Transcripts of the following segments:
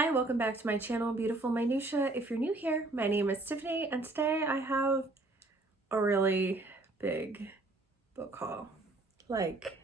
Hi, welcome back to my channel, Beautiful Minutia. If you're new here, my name is Tiffany, and today I have a really big book haul. Like,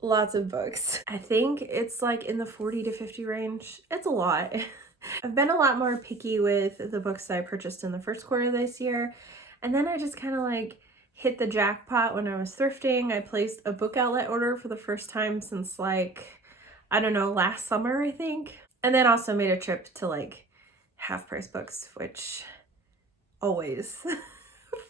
lots of books. I think it's like in the 40 to 50 range. It's a lot. I've been a lot more picky with the books that I purchased in the first quarter of this year, and then I just kind of like hit the jackpot when I was thrifting. I placed a book outlet order for the first time since I don't know, last summer, I think. And then also made a trip to like Half Price Books, which always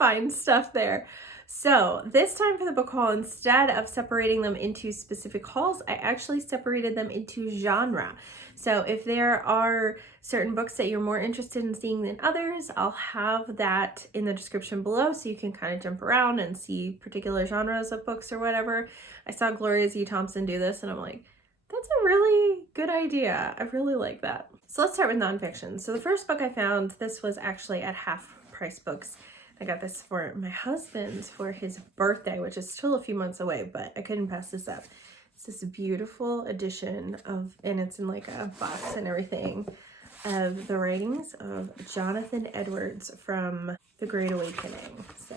find stuff there. So this time for the book haul, instead of separating them into specific hauls, I actually separated them into genre. So if there are certain books that you're more interested in seeing than others, I'll have that in the description below so you can kind of jump around and see particular genres of books or whatever. I saw Gloria Z. Thompson do this and I'm like, that's a really good idea. I really like that. So let's start with nonfiction. So the first book I found, this was actually at Half Price Books. I got this for my husband for his birthday, which is still a few months away, but I couldn't pass this up. It's this beautiful edition of, and it's in like a box and everything, of the writings of Jonathan Edwards from The Great Awakening. So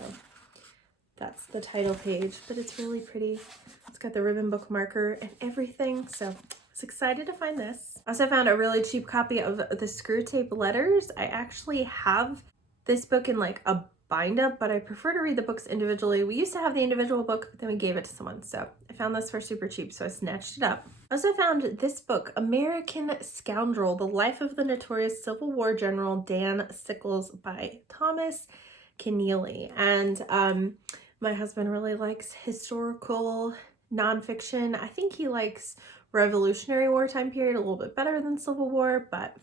that's the title page, but it's really pretty. It's got the ribbon book marker and everything, so I was excited to find this. I also found a really cheap copy of the Screw Tape Letters. I actually have this book in like a bind up, but I prefer to read the books individually. We used to have the individual book, but then we gave it to someone, so I found this for super cheap, so I snatched it up. I also found this book, American Scoundrel, The Life of the Notorious Civil War General Dan Sickles by Thomas Keneally. And my husband really likes historical nonfiction. I think he likes Revolutionary War time period a little bit better than Civil War, but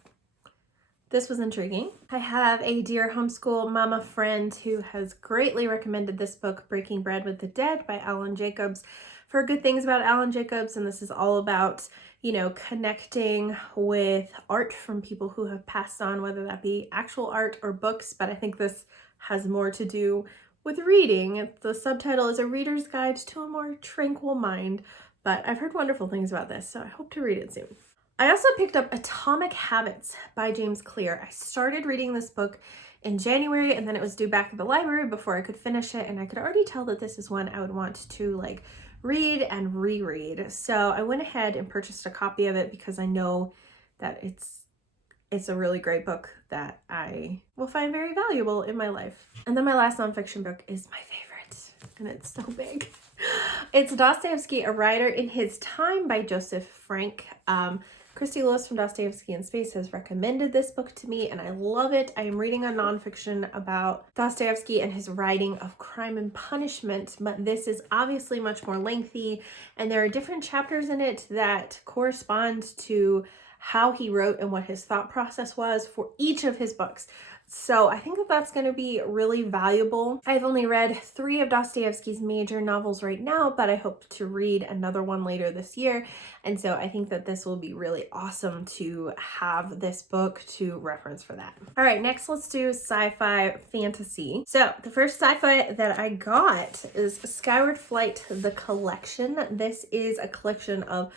this was intriguing. I have a dear homeschool mama friend who has greatly recommended this book, Breaking Bread with the Dead by Alan Jacobs, for good things about Alan Jacobs. And this is all about, you know, connecting with art from people who have passed on, whether that be actual art or books. But I think this has more to do with reading. The subtitle is A Reader's Guide to a More Tranquil Mind, but I've heard wonderful things about this, so I hope to read it soon. I also picked up Atomic Habits by James Clear. I started reading this book in January, and then it was due back at the library before I could finish it, and I could already tell that this is one I would want to like read and reread. So I went ahead and purchased a copy of it because I know that it's a really great book that I will find very valuable in my life. And then my last nonfiction book is my favorite, and it's so big. It's Dostoevsky, A Writer in His Time by Joseph Frank. Christy Lewis from Dostoevsky in Space has recommended this book to me, and I love it. I am reading a nonfiction about Dostoevsky and his writing of Crime and Punishment, but this is obviously much more lengthy, and there are different chapters in it that correspond to how he wrote and what his thought process was for each of his books. So I think that that's going to be really valuable. I've only read 3 of Dostoevsky's major novels right now, but I hope to read another one later this year. And so I think that this will be really awesome to have this book to reference for that. All right, next let's do sci-fi fantasy. So the first sci-fi that I got is Skyward Flight, the collection. This is a collection of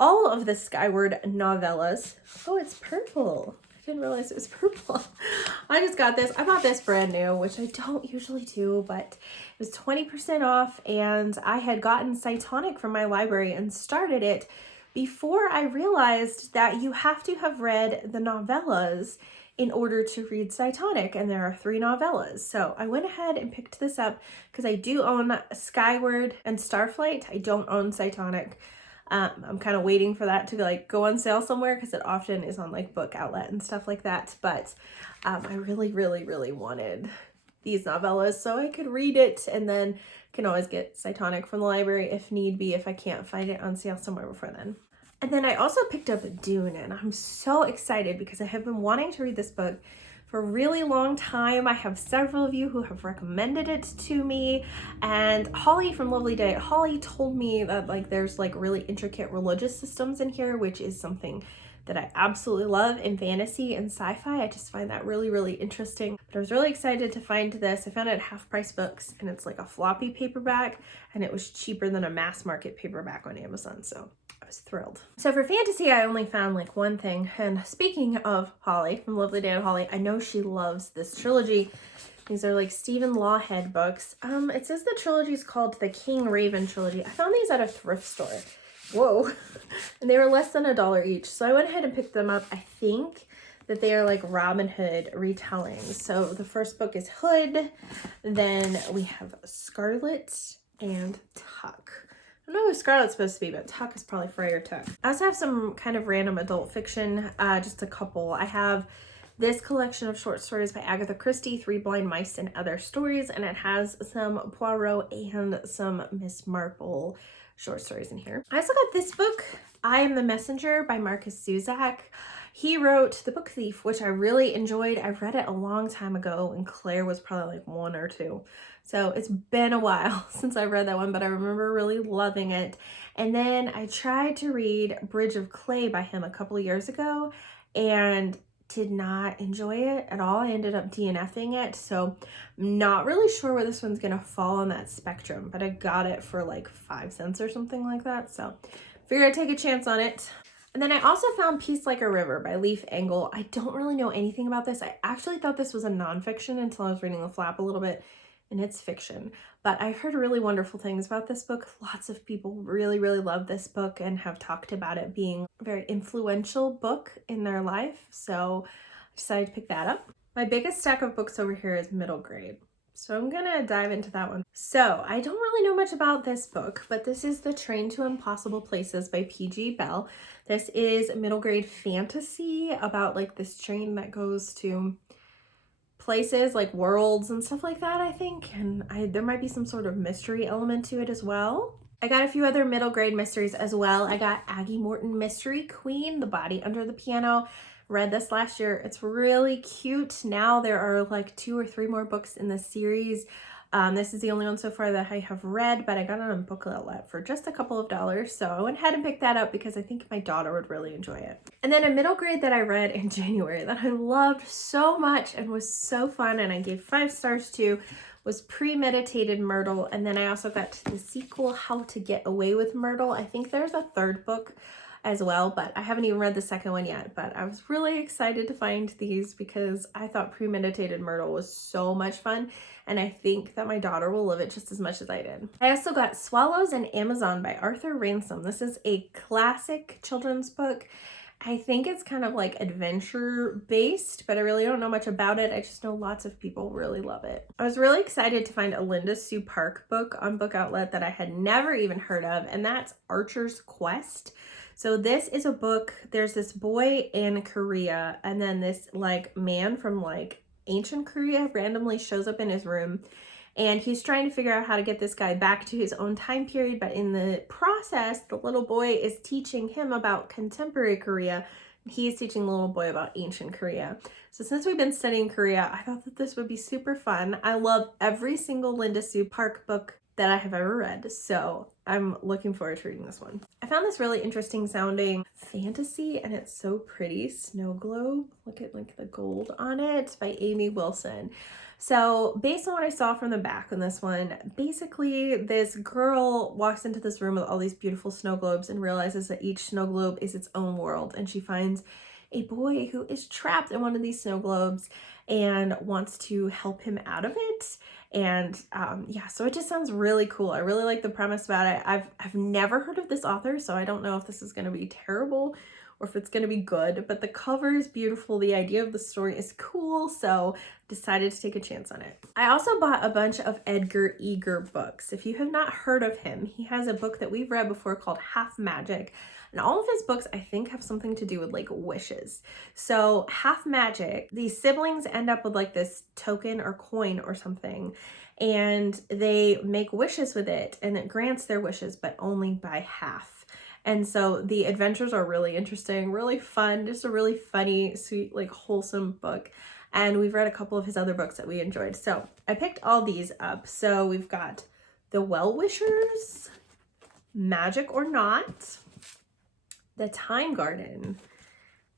all of the Skyward novellas. Oh, it's purple. I didn't realize it was purple. I just got this. I bought this brand new, which I don't usually do, but it was 20% off, and I had gotten Cytonic from my library and started it before I realized that you have to have read the novellas in order to read Cytonic, and there are 3 novellas. So I went ahead and picked this up because I do own Skyward and Starflight. I don't own Cytonic. I'm kind of waiting for that to like go on sale somewhere because it often is on like Book Outlet and stuff like that. But I really, really, really wanted these novellas so I could read it, and then can always get Cytonic from the library if need be, if I can't find it on sale somewhere before then. And then I also picked up Dune, and I'm so excited because I have been wanting to read this book for a really long time. I have several of you who have recommended it to me, and Holly from Lovely Day, Holly told me that like there's like really intricate religious systems in here, which is something that I absolutely love in fantasy and sci-fi. I just find that really, really interesting. But I was really excited to find this. I found it at Half Price Books, and it's like a floppy paperback, and it was cheaper than a mass market paperback on Amazon, so I was thrilled. So for fantasy, I only found like one thing. And speaking of Holly from Lovely Day and Holly, I know she loves this trilogy. These are like Stephen Lawhead books. It says the trilogy is called the King Raven trilogy. I found these at a thrift store. Whoa. And they were less than $1 each. So I went ahead and picked them up. I think that they are like Robin Hood retellings. So the first book is Hood. Then we have Scarlet and Tuck. I don't know who Scarlet's supposed to be, but Tuck is probably Friar Tuck. I also have some kind of random adult fiction, just a couple. I have this collection of short stories by Agatha Christie, Three Blind Mice and Other Stories, and it has some Poirot and some Miss Marple short stories in here. I also got this book, I Am the Messenger by Marcus Zuzak. He wrote The Book Thief, which I really enjoyed. I read it a long time ago and Claire was probably like 1 or 2. So it's been a while since I read that one, but I remember really loving it. And then I tried to read Bridge of Clay by him a couple of years ago and did not enjoy it at all. I ended up DNFing it. So I'm not really sure where this one's gonna fall on that spectrum, but I got it for like 5 cents or something like that. So figured I'd take a chance on it. And then I also found Peace Like a River by Leif Engel. I don't really know anything about this. I actually thought this was a nonfiction until I was reading the flap a little bit, and it's fiction. But I've heard really wonderful things about this book. Lots of people really, really love this book and have talked about it being a very influential book in their life. So I decided to pick that up. My biggest stack of books over here is middle grade. So I'm gonna dive into that one. So I don't really know much about this book, but this is The Train to Impossible Places by P.G. Bell. This is middle grade fantasy about like this train that goes to places like worlds and stuff like that, I think. And there might be some sort of mystery element to it as well. I got a few other middle grade mysteries as well. I got Aggie Morton Mystery Queen, The Body Under the Piano. Read this last year. It's really cute. Now there are like 2 or 3 more books in the series. This is the only one so far that I have read, but I got it on Book Outlet for just a couple of dollars. So I went ahead and picked that up because I think my daughter would really enjoy it. And then a middle grade that I read in January that I loved so much and was so fun and I gave 5 stars to was Premeditated Myrtle. And then I also got the sequel, How to Get Away with Myrtle. I think there's a 3rd book as well, but I haven't even read the 2nd one yet. But I was really excited to find these because I thought Premeditated Myrtle was so much fun, and I think that my daughter will love it just as much as I did. I also got Swallows and Amazon by Arthur Ransom. This is a classic children's book. I think it's kind of like adventure based, but I really don't know much about it. I just know lots of people really love it. I was really excited to find a Linda Sue Park book on Book Outlet that I had never even heard of, and that's Archer's Quest. So this is a book, there's this boy in Korea, and then this like man from like ancient Korea randomly shows up in his room, and he's trying to figure out how to get this guy back to his own time period, but in the process, the little boy is teaching him about contemporary Korea, and he's teaching the little boy about ancient Korea. So since we've been studying Korea, I thought that this would be super fun. I love every single Linda Sue Park book that I have ever read, so I'm looking forward to reading this one. I found this really interesting sounding fantasy, and it's so pretty. Snow Globe, look at like the gold on it, by Amy Wilson. So based on what I saw from the back on this one, basically this girl walks into this room with all these beautiful snow globes and realizes that each snow globe is its own world, and she finds a boy who is trapped in one of these snow globes and wants to help him out of it. And yeah, so it just sounds really cool. I really like the premise about it. I've never heard of this author, so I don't know if this is going to be terrible or if it's going to be good, but the cover is beautiful. The idea of the story is cool, so decided to take a chance on it. I also bought a bunch of Edgar Eger books. If you have not heard of him, he has a book that we've read before called Half Magic. And all of his books, I think, have something to do with like wishes. So Half Magic, these siblings end up with like this token or coin or something, and they make wishes with it, and it grants their wishes, but only by half. And so the adventures are really interesting, really fun, just a really funny, sweet, like wholesome book. And we've read a couple of his other books that we enjoyed. So I picked all these up. So we've got The Well-Wishers, Magic or Not, The Time Garden,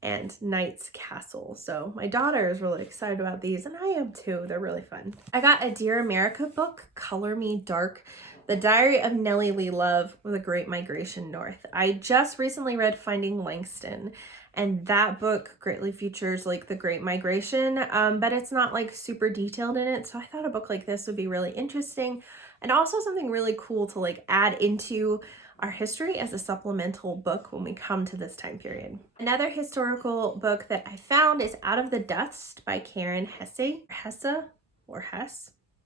and Knight's Castle. So my daughter is really excited about these, and I am too. They're really fun. I got a Dear America book, Color Me Dark. The Diary of Nellie Lee Love with a Great Migration North. I just recently read Finding Langston, and that book greatly features like the Great Migration, but it's not like super detailed in it. So I thought a book like this would be really interesting and also something really cool to like add into our history as a supplemental book when we come to this time period. Another historical book that I found is Out of the Dust by Karen Hesse. Hesse?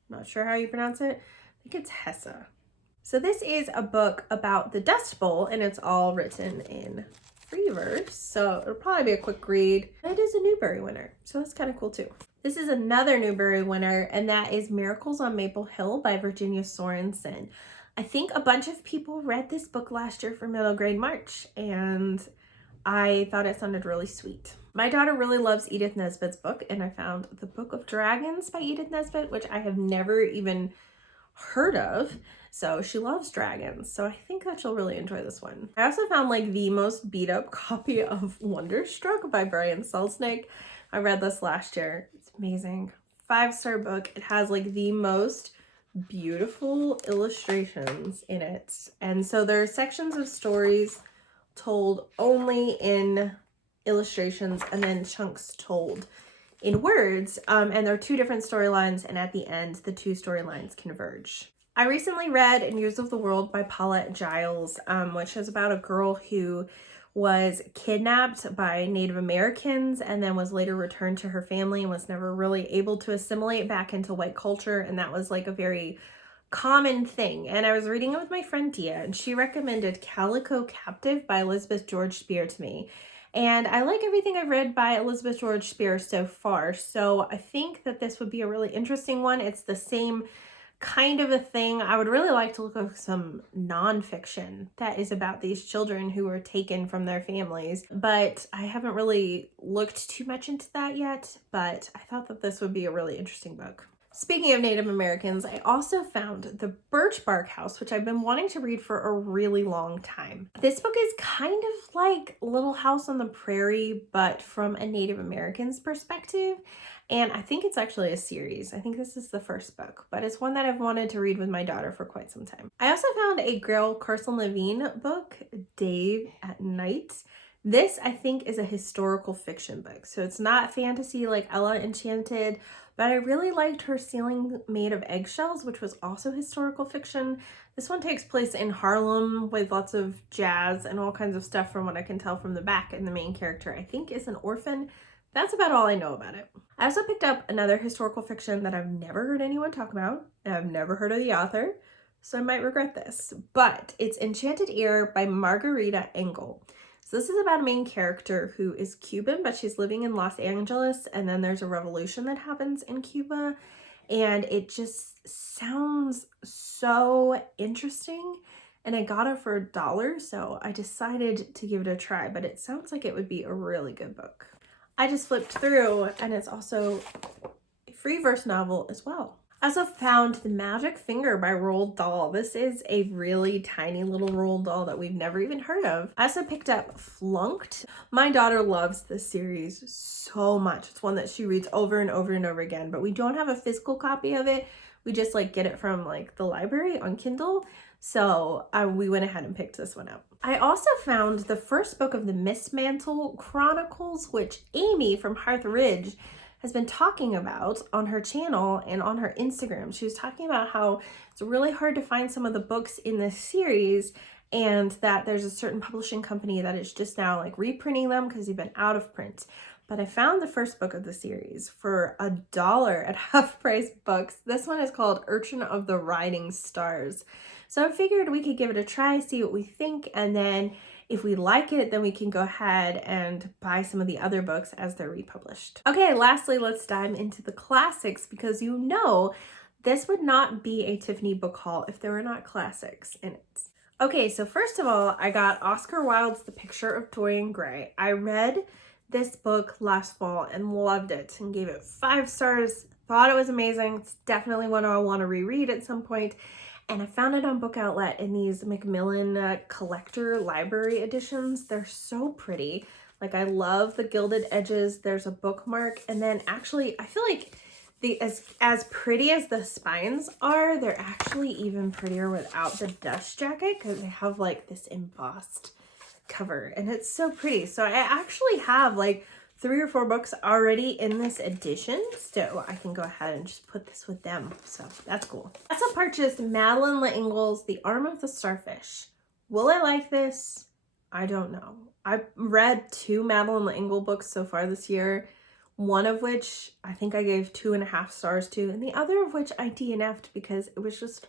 Not sure how you pronounce it. I think it's Hesse. So this is a book about the Dust Bowl, and it's all written in free verse, so it'll probably be a quick read. It is a Newbery winner, so that's kind of cool too. This is another Newbery winner, and that is Miracles on Maple Hill by Virginia Sorensen. I think a bunch of people read this book last year for middle grade March, and I thought it sounded really sweet. My daughter really loves Edith Nesbit's book, and I found The Book of Dragons by Edith Nesbit, which I have never even heard of. So she loves dragons, so I think that she'll really enjoy this one. I also found like the most beat up copy of Wonderstruck by Brian Selznick. I read this last year. It's amazing. 5-star book. It has like the most beautiful illustrations in it. And so there are sections of stories told only in illustrations and then chunks told in words. And there are 2 different storylines, and at the end, the 2 storylines converge. I recently read News of the World by Paulette Giles, which is about a girl who was kidnapped by Native Americans and then was later returned to her family and was never really able to assimilate back into white culture. And that was like a very common thing. And I was reading it with my friend Dia, and she recommended Calico Captive by Elizabeth George Spear to me. And I like everything I've read by Elizabeth George Spear so far. So I think that this would be a really interesting one. It's the same kind of a thing. I would really like to look at some nonfiction that is about these children who were taken from their families, but I haven't really looked too much into that yet, but I thought that this would be a really interesting book. Speaking of Native Americans, I also found The Birch Bark House, which I've been wanting to read for a really long time. This book is kind of like Little House on the Prairie, but from a Native American's perspective. And I think it's actually a series. I think this is the first book, but it's one that I've wanted to read with my daughter for quite some time. I also found a Gail Carson Levine book, Dave at Night. This, I think, is a historical fiction book. So it's not fantasy like Ella Enchanted, but I really liked her Ceiling Made of Eggshells, which was also historical fiction. This one takes place in Harlem with lots of jazz and all kinds of stuff from what I can tell from the back, and the main character, I think, is an orphan. That's about all I know about it. I also picked up another historical fiction that I've never heard anyone talk about, and I've never heard of the author, so I might regret this, but it's Enchanted Ear by Margarita Engel. So this is about a main character who is Cuban, but she's living in Los Angeles, and then there's a revolution that happens in Cuba, and it just sounds so interesting, and I got it for $1, so I decided to give it a try, but it sounds like it would be a really good book. I just flipped through, and it's also a free verse novel as well. I also found The Magic Finger by Roald Dahl. This is a really tiny little Roald Dahl that we've never even heard of. I also picked up Flunked. My daughter loves this series so much. It's one that she reads over and over and over again, but we don't have a physical copy of it. We just like get it from like the library on Kindle. So we went ahead and picked this one up. I also found the first book of the Mistmantle Chronicles, which Amy from Hearth Ridge has been talking about on her channel and on her Instagram. She was talking about how it's really hard to find some of the books in this series, and that there's a certain publishing company that is just now like reprinting them because they've been out of print. But I found the first book of the series for $1 at Half Price Books. This one is called Urchin of the Riding Stars. So I figured we could give it a try, see what we think, and then if we like it, then we can go ahead and buy some of the other books as they're republished. Okay, lastly, let's dive into the classics, because you know this would not be a Tiffany book haul if there were not classics in it. Okay, so first of all, I got Oscar Wilde's The Picture of Dorian Gray. I read this book last fall and loved it and gave it 5 stars, thought it was amazing. It's definitely one I want to reread at some point. And I found it on Book Outlet in these Macmillan collector library editions. They're so pretty. Like, I love the gilded edges. There's a bookmark. And then actually, I feel like as pretty as the spines are, they're actually even prettier without the dust jacket because they have like this embossed cover and it's so pretty. So I actually have like 3 or 4 books already in this edition, so I can go ahead and just put this with them. So that's cool. I also purchased Madeline L'Engle's The Arm of the Starfish. Will I like this? I don't know. I've read 2 Madeline L'Engle books so far this year, one of which I think I gave 2.5 stars to, and the other of which I DNF'd because it was just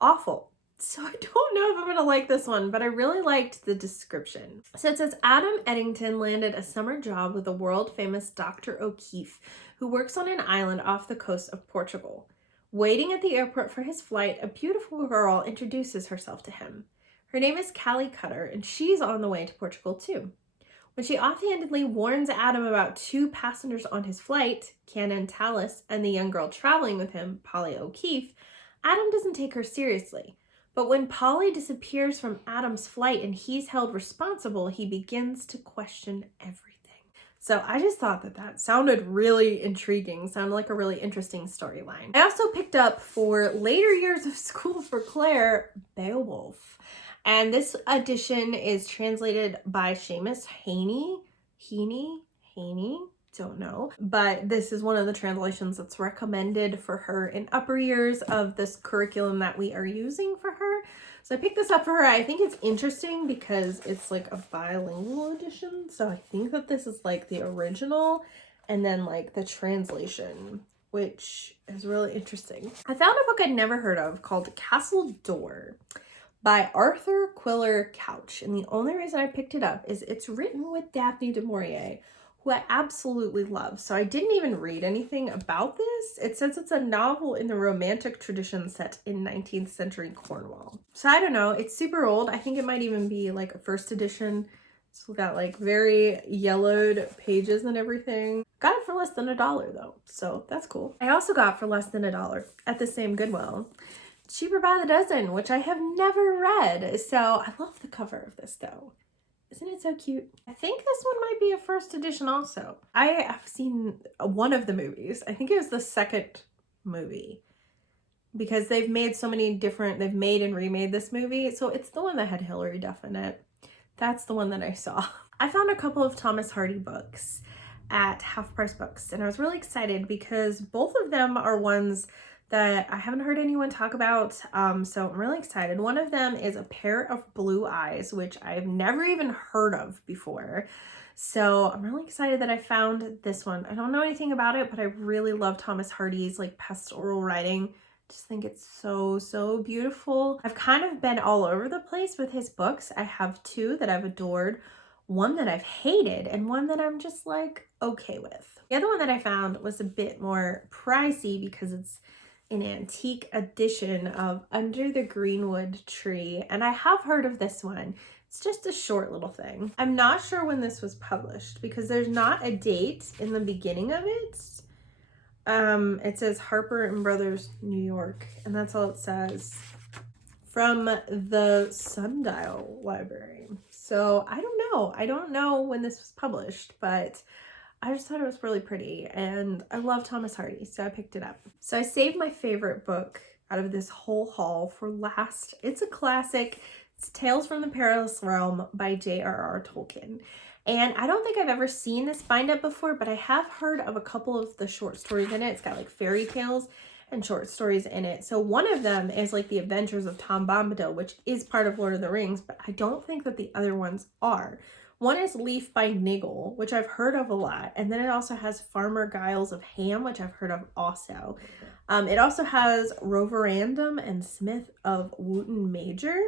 awful. So I don't know if I'm gonna like this one, but I really liked the description. So it says, Adam Eddington landed a summer job with the world famous Dr. O'Keefe, who works on an island off the coast of Portugal. Waiting at the airport for his flight, a beautiful girl introduces herself to him. Her name is Callie Cutter, and she's on the way to Portugal too. When she offhandedly warns Adam about 2 passengers on his flight, Canon Tallis and the young girl traveling with him, Polly O'Keefe, Adam doesn't take her seriously. But when Polly disappears from Adam's flight and he's held responsible, he begins to question everything. So I just thought that sounded really intriguing, sounded like a really interesting storyline. I also picked up for later years of school for Claire, Beowulf. And this edition is translated by Seamus Heaney, don't know. But this is one of the translations that's recommended for her in upper years of this curriculum that we are using for her. So I picked this up for her. I think it's interesting because it's like a bilingual edition. So I think that this is like the original and then like the translation, which is really interesting. I found a book I'd never heard of called Castle Door by Arthur Quiller Couch. And the only reason I picked it up is it's written with Daphne du Maurier, who I absolutely love. So I didn't even read anything about this. It says it's a novel in the romantic tradition set in 19th century Cornwall. So I don't know, it's super old. I think it might even be like a first edition. It's got like very yellowed pages and everything. Got it for less than $1 though, so that's cool. I also got for less than $1 at the same Goodwill, Cheaper by the Dozen, which I have never read. So I love the cover of this though. Isn't it so cute? I think this one might be a first edition also. I have seen one of the movies. I think it was the second movie because they've made so many different, they've made and remade this movie. So it's the one that had Hilary Duff in it. That's the one that I saw. I found a couple of Thomas Hardy books at Half Price Books and I was really excited because both of them are ones that I haven't heard anyone talk about, so I'm really excited. One of them is A Pair of Blue Eyes, which I've never even heard of before. So I'm really excited that I found this one. I don't know anything about it, but I really love Thomas Hardy's like pastoral writing. Just think it's so, so beautiful. I've kind of been all over the place with his books. I have 2 that I've adored, one that I've hated, and one that I'm just like okay with. The other one that I found was a bit more pricey because it's an antique edition of Under the Greenwood Tree, and I have heard of this one. It's just a short little thing. I'm not sure when this was published because there's not a date in the beginning of it. It says Harper and Brothers, New York, and that's all it says from the Sundial Library. So I don't know when this was published, but I just thought it was really pretty and I love Thomas Hardy, so I picked it up. So I saved my favorite book out of this whole haul for last. It's a classic. It's Tales from the Perilous Realm by J.R.R. Tolkien. And I don't think I've ever seen this bind up before, but I have heard of a couple of the short stories in it. It's got like fairy tales and short stories in it. So one of them is like The Adventures of Tom Bombadil, which is part of Lord of the Rings, but I don't think that the other ones are. One is Leaf by Niggle, which I've heard of a lot. And then it also has Farmer Giles of Ham, which I've heard of also. It also has Roverandom and Smith of Wootton Major.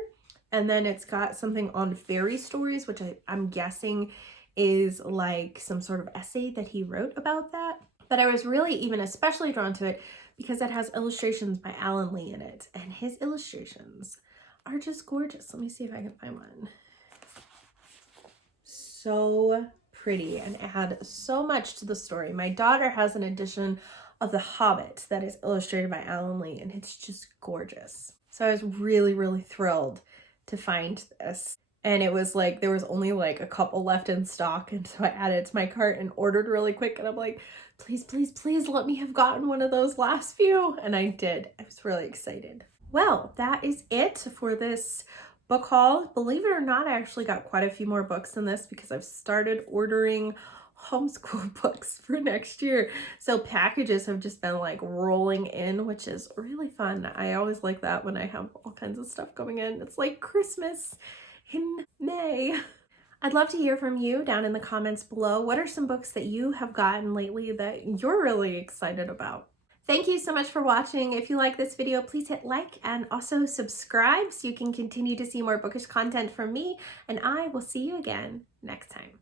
And then it's got something on fairy stories, which I'm guessing is like some sort of essay that he wrote about that. But I was really even especially drawn to it because it has illustrations by Alan Lee in it. And his illustrations are just gorgeous. Let me see if I can find one. So pretty and add so much to the story. My daughter has an edition of The Hobbit that is illustrated by Alan Lee, and it's just gorgeous. So I was really, really thrilled to find this. and it was like there was only like a couple left in stock, and so I added it to my cart and ordered really quick, and I'm like, please, please, please let me have gotten one of those last few, and I did. I was really excited. Well, that is it for this book haul. Believe it or not, I actually got quite a few more books than this because I've started ordering homeschool books for next year. So packages have just been like rolling in, which is really fun. I always like that when I have all kinds of stuff coming in. It's like Christmas in May. I'd love to hear from you down in the comments below. What are some books that you have gotten lately that you're really excited about? Thank you so much for watching. If you like this video, please hit like and also subscribe so you can continue to see more bookish content from me, and I will see you again next time.